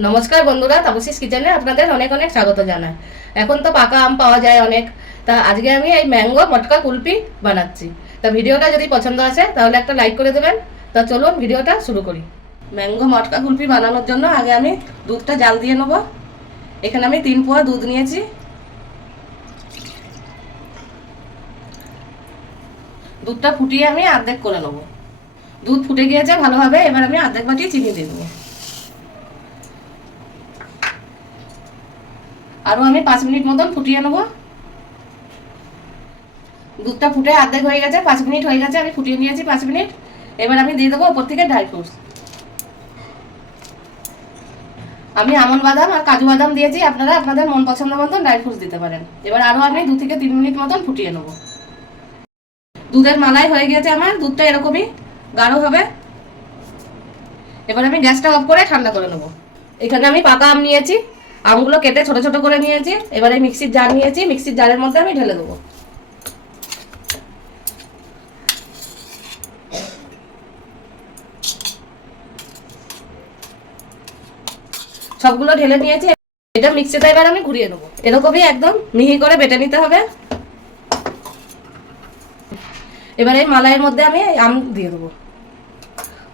নমস্কার বন্ধুরা তাপসিস কিচেনে আপনাদের অনেক অনেক স্বাগত জানাই। এখন তো পাকা আম পাওয়া যায় অনেক। তা আজকে আমি এই ম্যাঙ্গো মটকা কুলপি বানাচ্ছি। তা ভিডিওটা যদি পছন্দ আসে, তাহলে একটা লাইক করে দেবেন। তা চলুন ভিডিওটা শুরু করি। ম্যাঙ্গো মটকা কুলপি বানানোর জন্য আগে আমি দুধটা জাল দিয়ে নেব। এখানে আমি তিন পোয়া দুধ নিয়েছি। দুধটা ফুটিয়ে আমি অর্ধেক করে নেব। দুধ ফুটে গিয়েছে ভালোভাবে, এবার আমি অর্ধেক বাটি চিনি দিয়ে দেবো। আরও আমি পাঁচ মিনিট মতন ফুটিয়ে নেব। দুধটা ফুটে অর্ধেক হয়ে গেছে, পাঁচ মিনিট হয়ে গেছে, আমি ফুটিয়ে নিয়েছি পাঁচ মিনিট। এবার আমি দিয়ে দেবো ওপর থেকে ড্রাই ফ্রুটস আমি আমন বাদাম আর কাজু বাদাম দিয়েছি, আপনারা আপনাদের মন পছন্দ মতন ড্রাই ফ্রুটস দিতে পারেন। এবার আরও আমি দু থেকে তিন মিনিট মতন ফুটিয়ে নেব। দুধের মালাই হয়ে গেছে আমার, দুধটা এরকমই গাঢ় হবে। এবার আমি গ্যাসটা অফ করে ঠান্ডা করে নেব। এখানে আমি পাকা আম নিয়েছি। আমগুলো কেটে ছোট ছোট করে নিয়েছি। এবারে মিক্সির জার নিয়েছি। মিক্সির জারের মধ্যে আমি ঢেলে দেবো। সবগুলো ঢেলে নিয়েছি। এটা মিক্সিতে এবার আমি ঘুরিয়ে নেব। এরকমই একদম মিহি করে বেটে নিতে হবে। এবার এই মালাইয়ের মধ্যে আমি আম দিয়ে দেবো।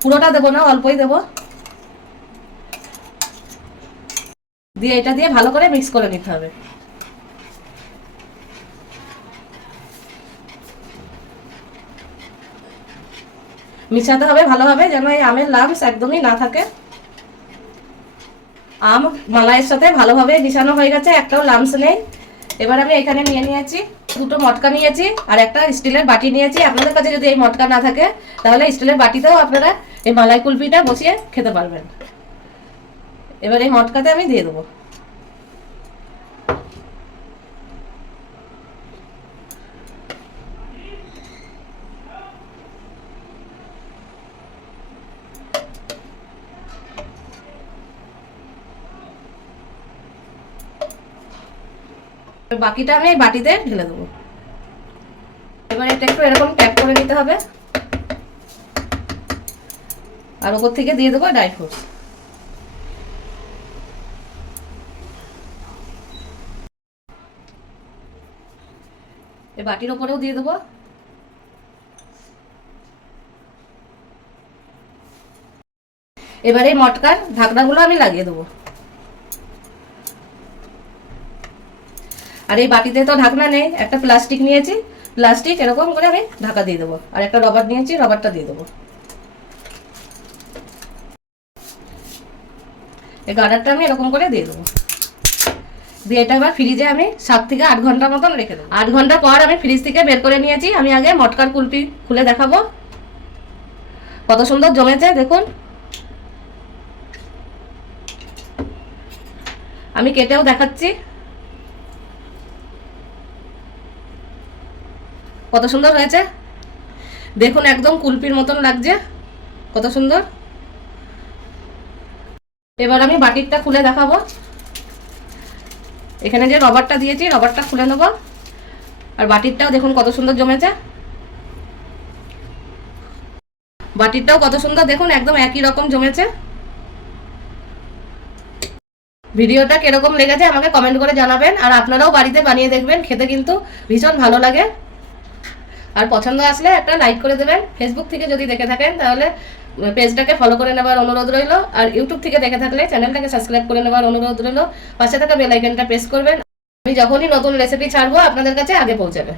পুরোটা দেবো না, অল্পই দেবো। দিয়ে এটা দিয়ে ভালো করে মিক্স করে নিতে হবে। মিশাতে হবে ভালোভাবে যেন এই আমের লামস একদমই না থাকে। আম মালাইয়ের সাথে ভালোভাবে মিশানো হয়ে গেছে, একটাও লামস নেই। এবার আমি এখানে নিয়ে নিয়েছি দুটো মটকা নিয়েছি আর একটা স্টিলের বাটি নিয়েছি। আপনাদের কাছে যদি এই মটকা না থাকে, তাহলে স্টিলের বাটিতেও আপনারা এই মালাই কুলপিটা বসিয়ে খেতে পারবেন। এবার এই মটকাতে আমি দিয়ে দেবো। বাকিটা আমি বাটিতে ঢেলে দেবো। এবার এটা একটু এরকম ট্যাপ করে নিতে হবে। আর ওপর থেকে দিয়ে দেবো ড্রাই ফ্রুটস। এই বাটির ওপরেও দিয়ে দেবো। এবারে মটকার ঢাকনাগুলো আমি লাগিয়ে দেবো। আর এই বাটিতে তো ঢাকনা নেই, একটা প্লাস্টিক নিয়েছি, প্লাস্টিক এরকম করে আমি ঢাকা দিয়ে দেবো। আর একটা রবার নিয়েছি, রবারটা দিয়ে দেবো। এই গার্ডারটা আমি এরকম করে দিয়ে দেবো। দিয়ে এটা এবার ফ্রিজে আমি সাত থেকে আট ঘণ্টা মতন রেখে দেবো। আট ঘণ্টা পর আমি ফ্রিজ থেকে বের করে নিয়েছি। আমি আগে মটকার কুলপি খুলে দেখাবো। কত সুন্দর জমেছে, দেখুন। আমি কেটেও দেখাচ্ছি। কত সুন্দর হয়েছে। দেখুন, একদম কুলপির মতন লাগছে। কত সুন্দর। এবার আমি বাটিরটা খুলে দেখাবো। এখানে যে রবারটা দিয়েছি, রবারটা খুলে নেব। আর বাটিরটাও দেখুন কত সুন্দর জমেছে। বাটিরটাও কত সুন্দর, দেখুন একদম একই রকম জমেছে। ভিডিওটা কীরকম লেগেছে আমাকে কমেন্ট করে জানাবেন, আর আপনারাও বাড়িতে বানিয়ে দেখবেন, খেতে কিন্তু ভীষণ ভালো লাগে। আর পছন্দ আসলে একটা লাইক করে দেবেন। ফেসবুক থেকে যদি দেখে থাকেন, তাহলে পেজটাকে ফলো করে নেবার অনুরোধ রইল। আর ইউটিউব থেকে দেখে থাকলে চ্যানেলটাকে সাবস্ক্রাইব করে নেবার অনুরোধ রইল। পাশে থাকা বেল আইকনটা প্রেস করবেন। আমি যখনই নতুন রেসিপি ছাড়বো, আপনাদের কাছে আগে পৌঁছাবে।